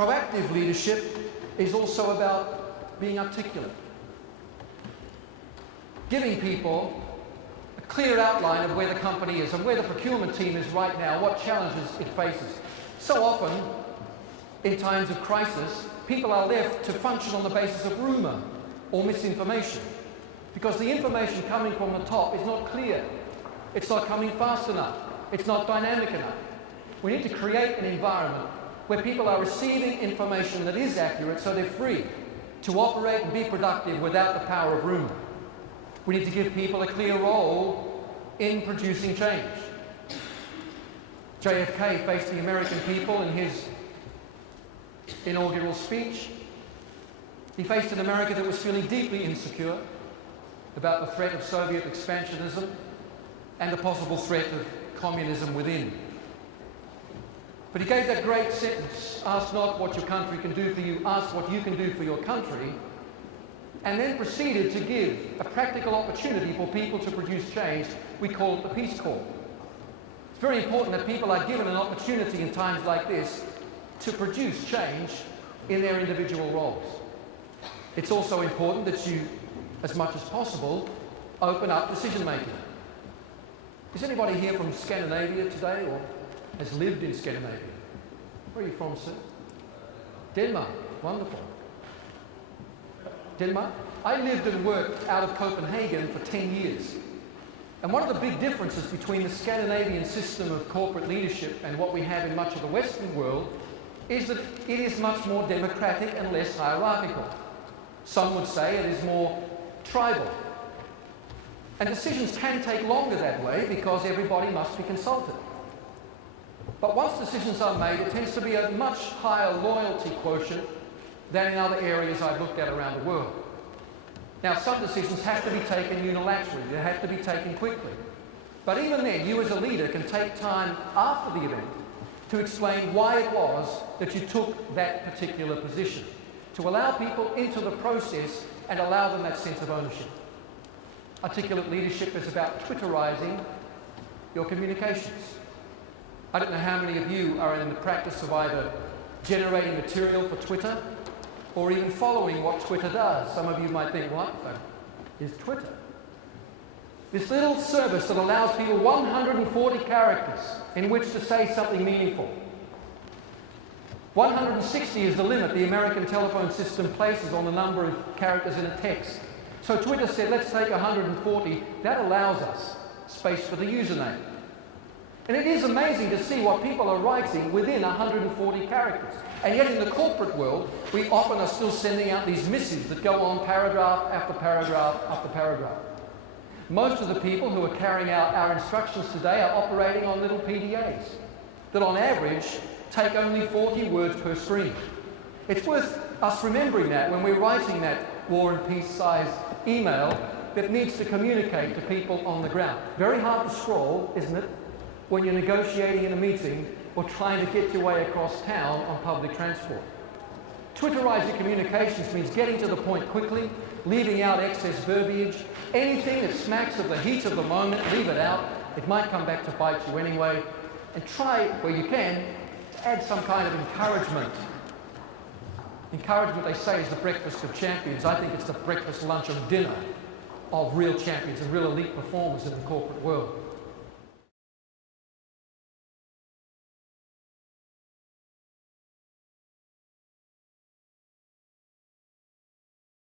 Proactive leadership is also about being articulate, giving people a clear outline of where the company is and where the procurement team is right now, what challenges it faces. So often, in times of crisis, people are left to function on the basis of rumour or misinformation, because the information coming from the top is not clear, it's not coming fast enough, it's not dynamic enough. We need to create an environment where people are receiving information that is accurate, so they're free to operate and be productive without the power of rumour. We need to give people a clear role in producing change. JFK faced the American people in his inaugural speech. He faced an America that was feeling deeply insecure about the threat of Soviet expansionism and the possible threat of communism within. But he gave that great sentence, ask not what your country can do for you, ask what you can do for your country, and then proceeded to give a practical opportunity for people to produce change. We call it the Peace Corps. It's very important that people are given an opportunity in times like this to produce change in their individual roles. It's also important that you, as much as possible, open up decision making. Is anybody here from Scandinavia today or has lived in Scandinavia? Where are you from, sir? Denmark. Wonderful. Denmark? I lived and worked out of Copenhagen for 10 years. And one of the big differences between the Scandinavian system of corporate leadership and what we have in much of the Western world is that it is much more democratic and less hierarchical. Some would say it is more tribal. And decisions can take longer that way because everybody must be consulted. But once decisions are made, it tends to be a much higher loyalty quotient than in other areas I've looked at around the world. Now, some decisions have to be taken unilaterally, they have to be taken quickly. But even then, you as a leader can take time after the event to explain why it was that you took that particular position, to allow people into the process and allow them that sense of ownership. Articulate leadership is about Twitterizing your communications. I don't know how many of you are in the practice of either generating material for Twitter or even following what Twitter does. Some of you might think, what is Twitter? This little service that allows people 140 characters in which to say something meaningful. 160 is the limit the American telephone system places on the number of characters in a text. So Twitter said, let's take 140. That allows us space for the username. And it is amazing to see what people are writing within 140 characters. And yet in the corporate world, we often are still sending out these missives that go on paragraph after paragraph after paragraph. Most of the people who are carrying out our instructions today are operating on little PDAs that on average take only 40 words per screen. It's worth us remembering that when we're writing that war and peace size email that needs to communicate to people on the ground. Very hard to scroll, isn't it, when you're negotiating in a meeting or trying to get your way across town on public transport. Twitterize your communications means getting to the point quickly, leaving out excess verbiage, anything that smacks of the heat of the moment, leave it out. It might come back to bite you anyway. And try, where you can, to add some kind of encouragement. Encouragement, they say, is the breakfast of champions. I think it's the breakfast, lunch and dinner of real champions and real elite performers in the corporate world.